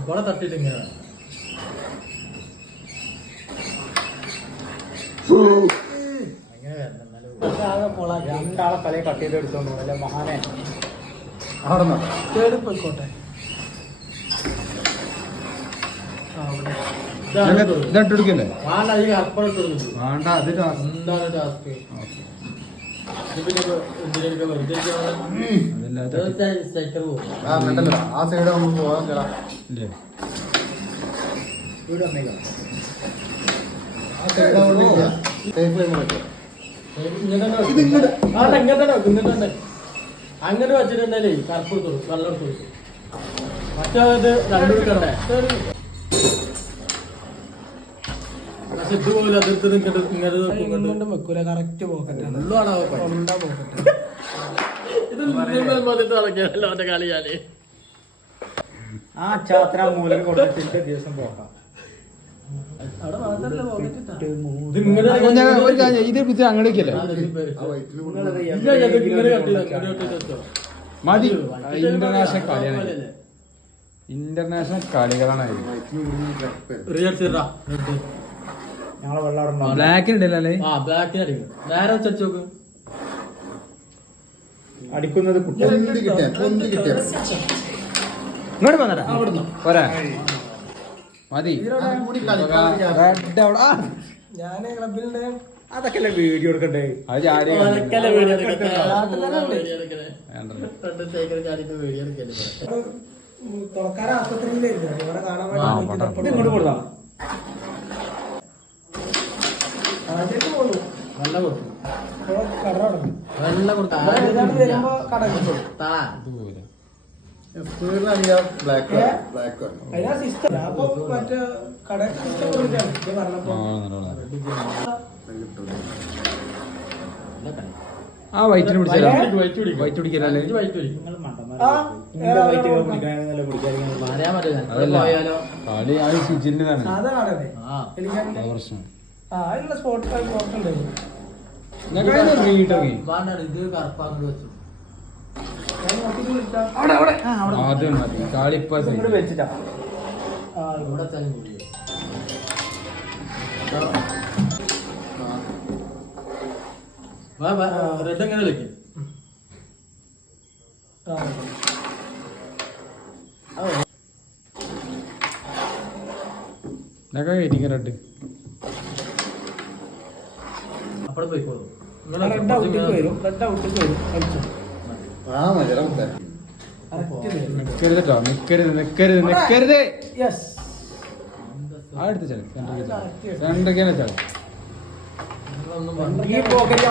ഇവിടെ തട്ടിട്ട് ഇങ്ങനെ രണ്ടാളെ തലയെ കട്ട് ചെയ്ത് എടുത്തോണ്ട് അല്ലെ മഹാനെ അവിടെ പോയിക്കോട്ടെ. ഇതെടുക്കല്ലേ വേണ്ട ഈ അപ്പുറം വേണ്ട അത് എന്താണ് ടാസ്ക്? സൈക്കിൾ പോകും ആ സൈഡ് നമുക്ക് പോകാൻ ചേട്ടാ. ഇല്ലേ വീട് വന്നേക്കാം. ആ സൈഡ് അവിടെ സേഫ് ചെയ്യുമ്പോഴൊക്കെ അങ്ങനെ വെച്ചിട്ടുണ്ടല്ലേ കറുപ്പ് കൊടുക്കും വെള്ളം കൊടുക്കും. മറ്റേത് രണ്ടെടുക്കണ്ടേ പക്ഷെ ഇതുപോലെ അതിർത്ത് ഇങ്ങനെ വെക്കൂല. കറക്റ്റ് പോക്കറ്റാണ്. ഇത് നടക്കിയല്ലോ അവന്റെ കളിയാല്. ആ ചാത്ര മൂലം കൊടുത്തിട്ട് ദിവസം പോക്കാം. അവിടെ മാത്രല്ല പോക്കറ്റ് ഒരു കാര്യം ഇത് പിടിച്ച് അങ്ങടേക്കല്ലേ മതി. ഇന്റർനാഷണൽ കളിയാണ്, ഇന്റർനാഷണൽ കളികളാണ്. ഞങ്ങളെ വെള്ളം അവിടെ ബ്ലാക്കിനുണ്ടല്ലേ? ആ ബ്ലാക്കിന് അടിക്കും. നേരെ വെച്ചു നോക്ക്. അടിക്കുന്നത് കുട്ടികൾ ഇങ്ങോട്ട് വന്നടാ പോരാ മതി. ഞാന് ക്ലബിലുണ്ട്. അതൊക്കെ അല്ലേ വീഡിയോ എടുക്കണ്ടേ? അത് ആര് തുറക്കാരെ ആശുപത്രിയിലായിരുന്നു ഇവിടെ കാണാൻ ഇങ്ങോട്ട് കൊടുത്താ വെള്ളം കൊടുത്തു. വെള്ളം കൊടുത്തു വരുമ്പോ കട ബ്ലാക്ക് ബ്ലാക്ക് അതിനാ സിസ്റ്റം. അപ്പൊ മറ്റേ കട സിസ്റ്റം പറഞ്ഞിട്ടാണ് പറഞ്ഞപ്പോ ആ വൈറ്റിന് പിടിച്ചാലോ? വൈറ്റ് പിടിക്കലല്ലേ? കളി ആ സിജിലിനാണ് പ്രശ്നം. സ്പോട്ട് ഇത് കറുപ്പാന്ന് വെച്ചു. അത് മതി കളിപ്പ വെച്ചിട്ടാ ഇവിടെ തന്നെ റെഡ് എങ്ങനെ വെക്കും? റെഡ് അപ്പഴ പോയിക്കോളൂ. റെഡ് ഔട്ടിക്ക് വരും. റെഡ് ഔട്ടിക്ക് വരും. ആ മതി നിക്കരുത് കേട്ടോ, നിക്കരുത് നിക്കരുത് നിക്കരുത്. യെസ് ആ എടുത്ത് ചളി സെൻട്രിക്ക് ചളി സെൻട്രിക്കാനെ ചളി. നിങ്ങളൊന്നും ഈ പോക്കറ്റ്